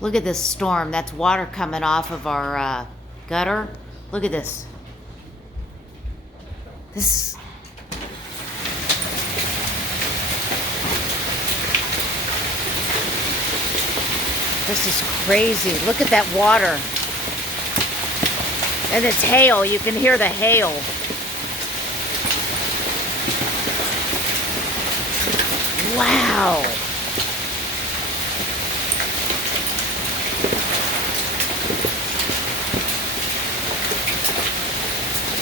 Look at this storm. That's water coming off of our gutter. Look at this. This. This is crazy. Look at that water. And it's hail. You can hear the hail. Wow.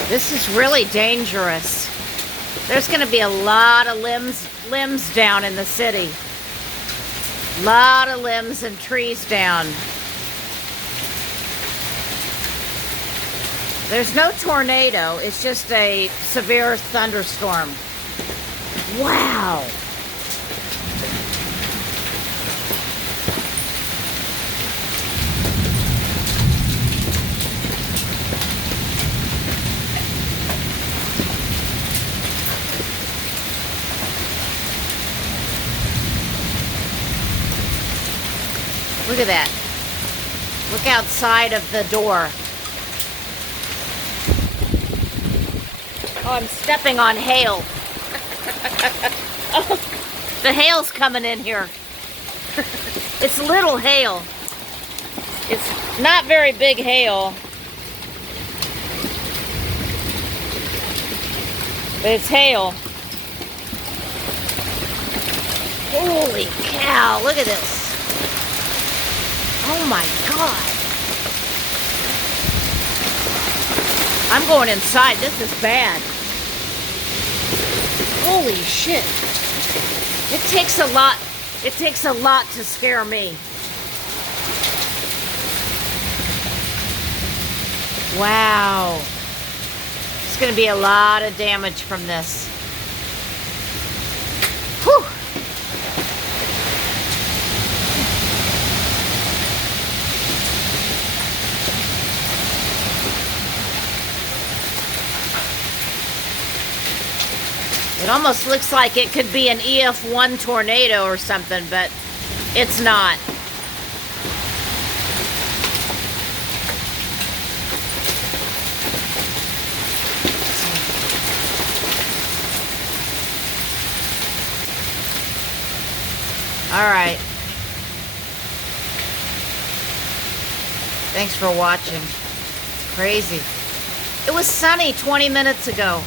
This is really dangerous. There's going to be a lot of limbs down in the city. A lot of limbs and trees down. There's no tornado. It's just a severe thunderstorm. Wow. Look at that. Look outside of the door. Oh, I'm stepping on hail. Oh, the hail's coming in here. It's little hail. It's not very big hail. But it's hail. Holy cow, look at this. Oh my God. I'm going inside. This is bad. Holy shit. It takes a lot. It takes a lot to scare me. Wow. There's going to be a lot of damage from this. Whew. It almost looks like it could be an EF1 tornado or something, but it's not. All right. Thanks for watching. It's crazy. It was sunny 20 minutes ago.